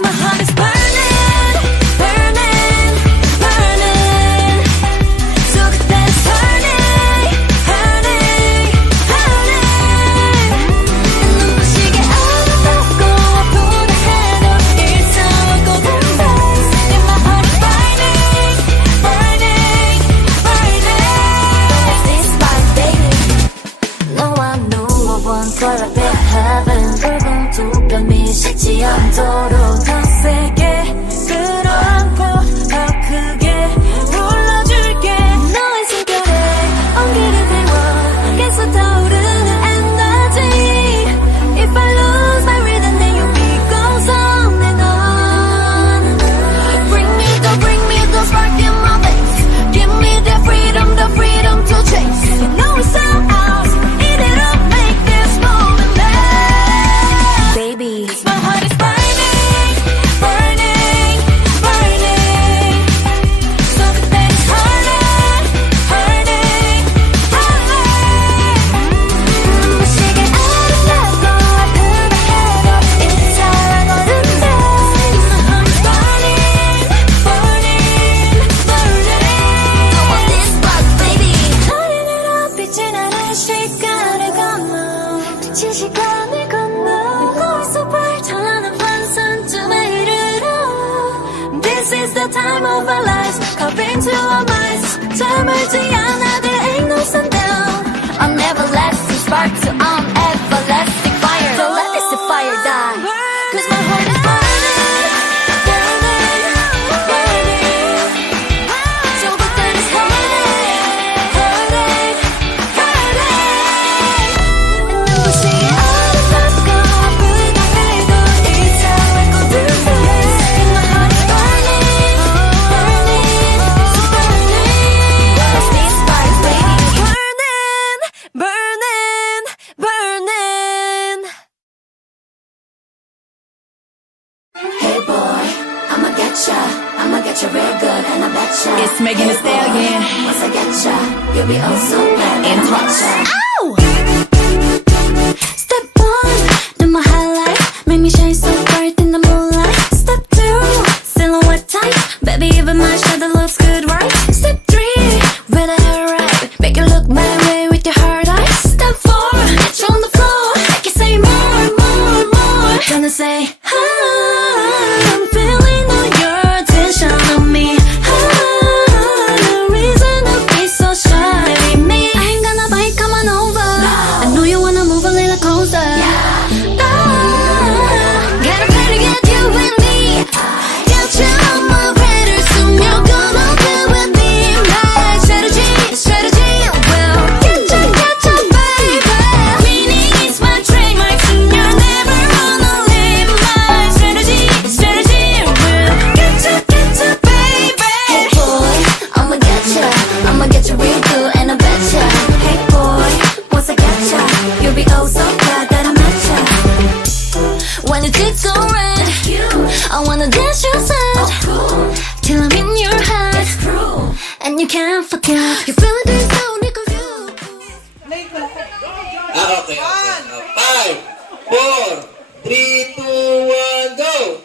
my heart is burning, burning, burning. So 그대는 hurting, hurting, hurting. 눈부시게 아름답고 아프다 해도 이상하고 damn. And my heart is burning, burning, burning. This life, baby. No one knew I want color big heaven. 붉은 두 뺨이 식지 않도록 더 세게 끌어안고 더 크게 불러줄게. 너의 숨결에 온기를 태워 계속 타오르는 energy. If I lose my rhythm then you'll be goes on and on. Bring me the spark in my veins. Give me the freedom to chase. You know it's all ours. Eat it up, make this moment last. Baby, my heart is burning, burning, burning. So 그대는 hurting, hurting, hurting. 눈부시게 아름답고 아프다 해도 이상하거든요. My heart is burning, burning, burning. I want this spark, baby. 나른해라 빛이 나는 시간을 건너 빛이 시간을 건너 거울 속 찬란한 환상쯤에 이르러 This is the time of our lives Carve into our minds 잠을지 않아 there ain't no sundown I'm everlasting spark so I'm everlasting fire So let this fire die Cause my heart is burning burning burning So 그대는 hurting hurting hurting 눈부시게 아름답고 아프다 해도 이상하거든요 And my heart is burning burning so burning Watch me spark baby burning burning burning Hey boy I'ma get ya real good and I betcha It's Megan Thee Stallion. Once I get ya you'll be oh so glad that I met ya Ow! Step 1, do my highlight Make me shine so bright in the moonlight Step 2, silhouette tight Baby, even my shadow looks good, right? Step 3, with a hair right Make it look my way with your hard eyes Step 4, get you on the floor Make you say more, more, more Gonna say, I'm feeling all your attention on me No reason to be so shy with me I ain't gonna bite, come on over I know you wanna move a little closer Get ready, get you with me Get you on my radar soon You're gonna do with me My strategy will get you, baby Meaning's my trademark Soon you're never gonna leave My strategy will get you, baby Hey boy, I'ma get you real good and I betcha Hey boy, once I get ya You'll be oh so glad that I met ya When your cheeks go red I wanna dance your side Till I'm in your head And you can't forget You feel it deep down, you confused Okay. 5, 4, 3, 2, 1, go!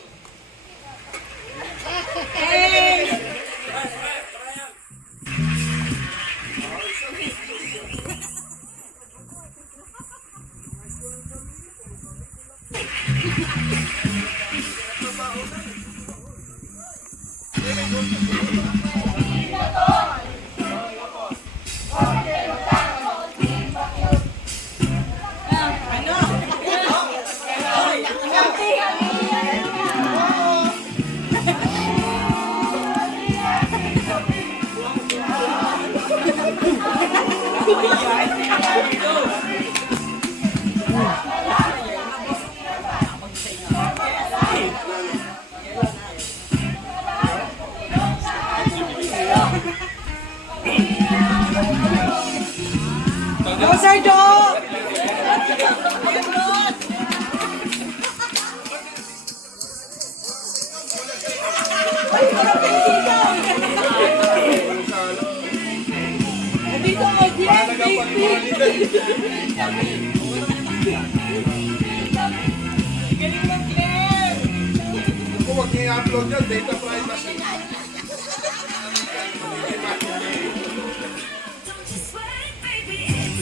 Huwag niyo i-upload yun, data privacy.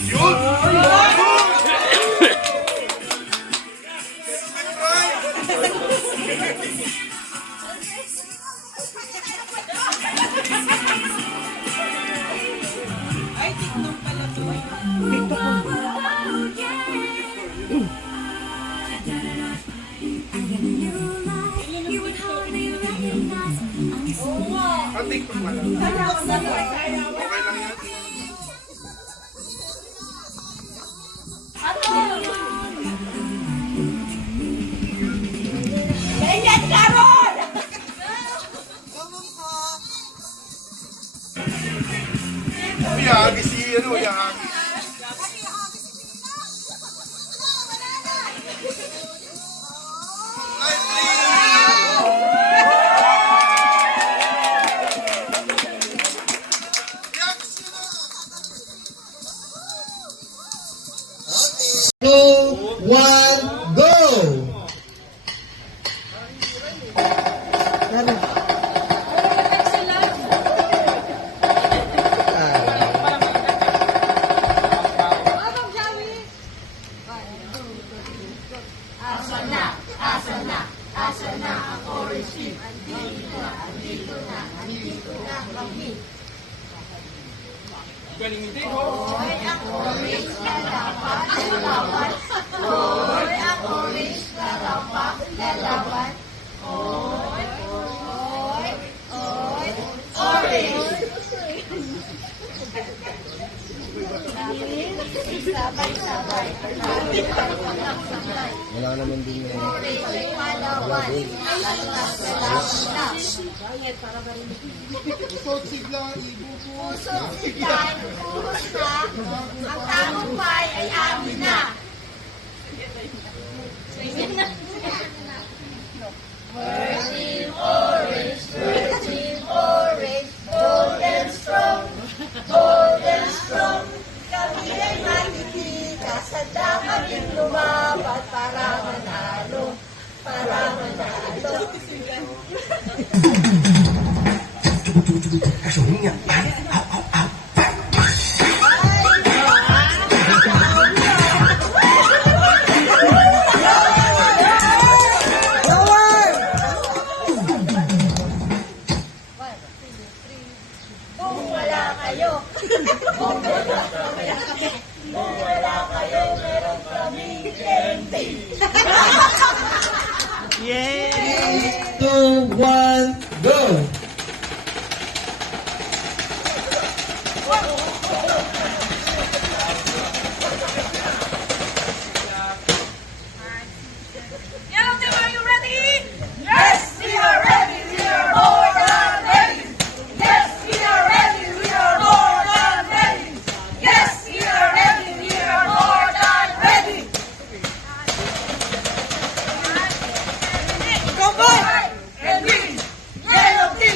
Yun! You would hardly recognize I'm so Ang TikTok wala. Okay lang yan. Ganyan ka ron! Yagi si ano, Yagi. Ay, Two, one, go! Wala naman din Ang tagumpay ay amin na. Virgin orange, golden strong, kami ay makikita, sadya kaming lumaban para manalo. Kung wala kayo, meron kami candy. Two, one, go! Yellow team, are you ready? Yes, we are ready. We are more than ready. Yes, we are ready. We are more than ready. Yes, we are ready. We are more than ready. Go boy! And green. Yellow team.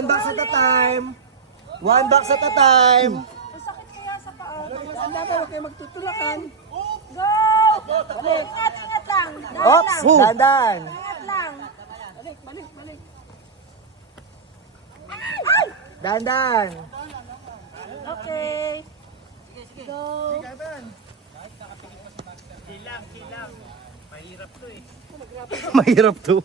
One box at a time. One box at a time. Ang sakit kaya sa paa. Ang dapat huwag kayo magtutulakan. Go! Ingat, ingat lang. Dahan Oops, lang. dandan. Ingat lang. Dandan. Okay. Go. Mahirap to.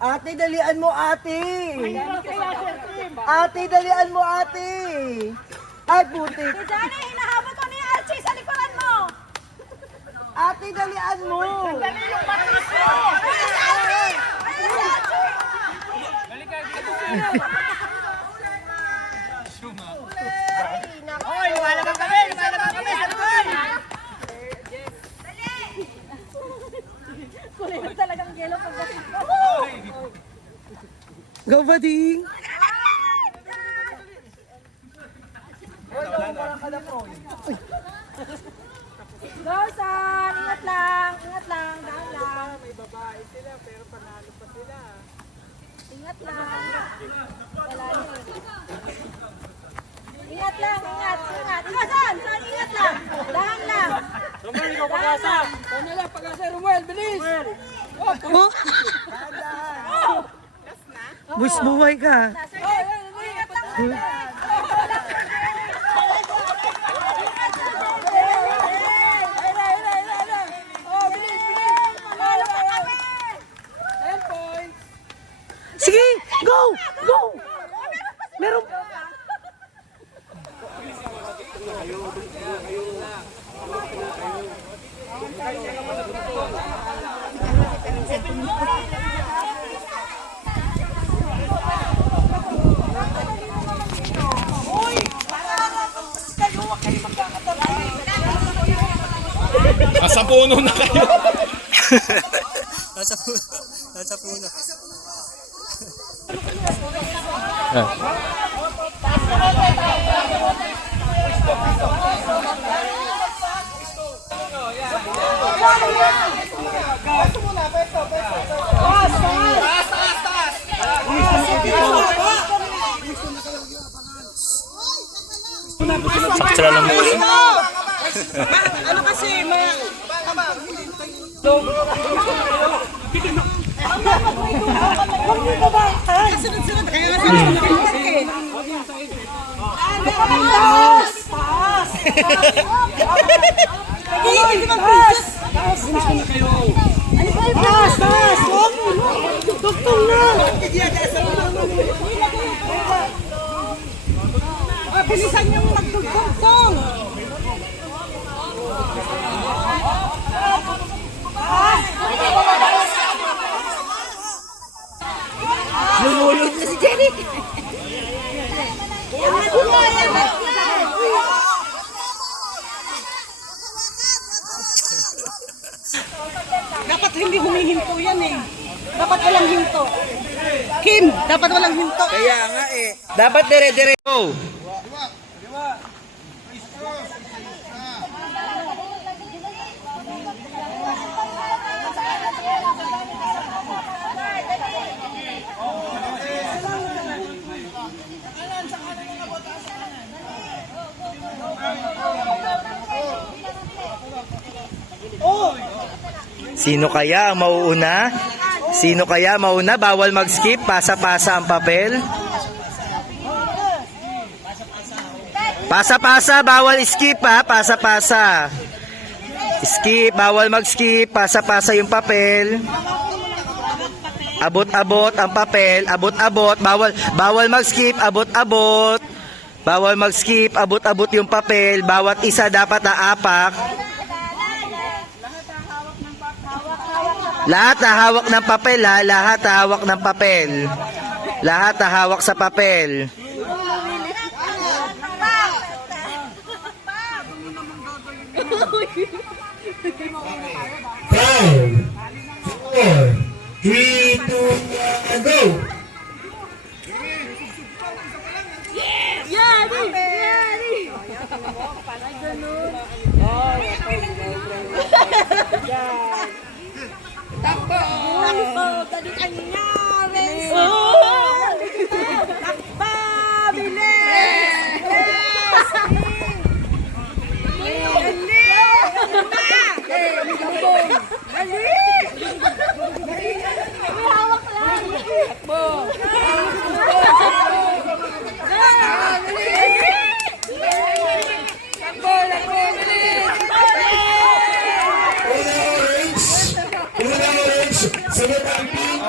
Ate, dalian mo, ate. Ate, dalian mo, ate. Ay, putik. Si Johnny, hinahabol ko ni Archie sa likuran mo. Ate, dalian mo. Dali yung matis mo. Ayun si Archie! Ayun si Archie! Hoy, lumalabang kami sa likod! Kulay na talagang gelo pag Go, buddy. Go, son! Ingat lang! Ingat lang! Dahan lang! May babae sila pero panalo pa sila. Ingat lang! Wala yun. Ingat lang! Ingat! Ingat! Ikaw, son! Son, ingat lang! Dahan lang! Romel, ikaw pag-asa! Ano lang, pag-asa, Romel, bilis! Bus buhay ka. Ingat lang! Sige, go! Go! Meron. Nasa puno na kayo. Nasa puno. Sakit sila lang muli. Ano kasi, sunod-sunod, kaya nga sunod-sunod eh. Taas! Taas! Hindi mag-princess! Taas! Ano ba yung taas? Taas! Duktong na! Bilisan niyong magdugtong! Lumulog na si Jenny! Dapat hindi humihinto yan eh. Dapat walang hinto. Kim, dapat walang hinto. Kaya nga eh. Dapat dire-dire. Go! Sino kaya ang mauuna? Sino kaya mauna? Bawal mag-skip. Pasa-pasa ang papel. Pasa-pasa. Bawal skip ha. Pasa-pasa. Skip. Bawal mag-skip. Pasa-pasa yung papel. Abot-abot ang papel. Abot-abot. Bawal mag-skip. Abot-abot. Bawal mag-skip. Abot-abot yung papel. Bawat isa dapat aapak. Lahat hawak ng papel ha. Lahat hawak ng papel. Lahat hawak sa papel. 5, 4, 3, 2, 1, go! Yari! Yari! Ay, ganun. Una orange, sunod ang pink.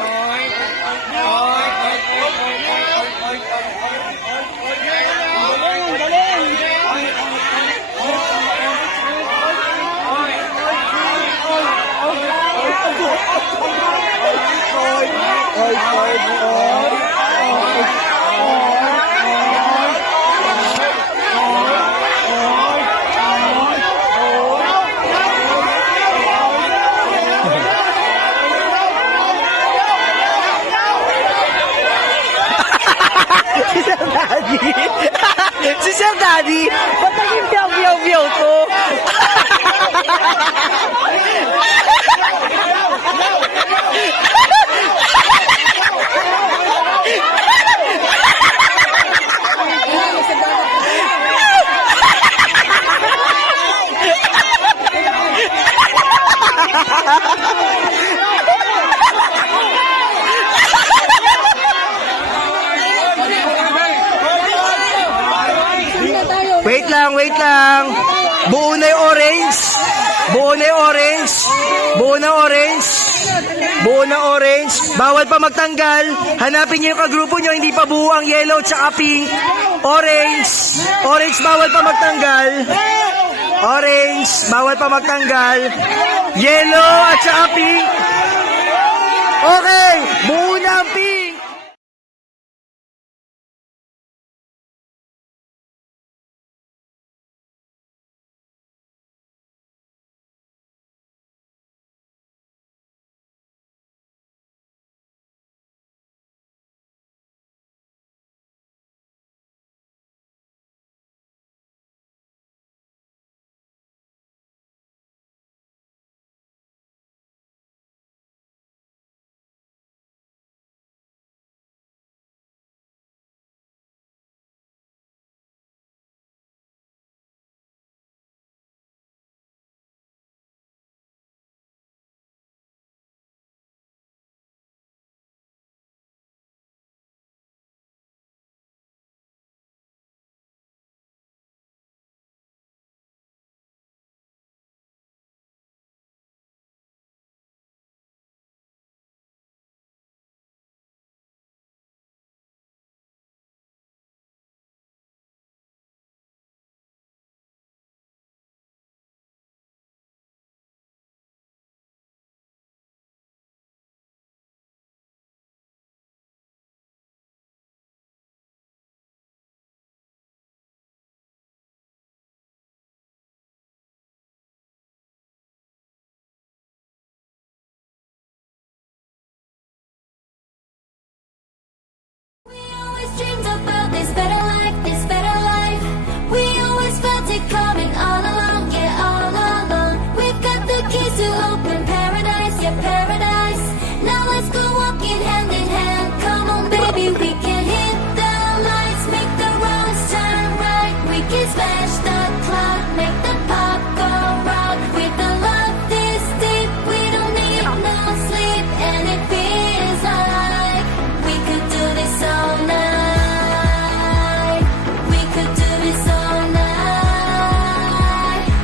Si Sir Daddy. Si Sir Daddy. Ba't naging biyaw-biyaw ko? Wait lang, wait lang. Buo na yung orange. Buo na yung orange. Buo na orange. Buo na orange. Bawal pa magtanggal. Hanapin niyo yung kagrupo niyo. Hindi pa buo ang yellow tsaka pink. Orange. Orange, bawal pa magtanggal. Orange, bawal pa magtanggal. Yellow at saka pink. Okay, buo na ang pink.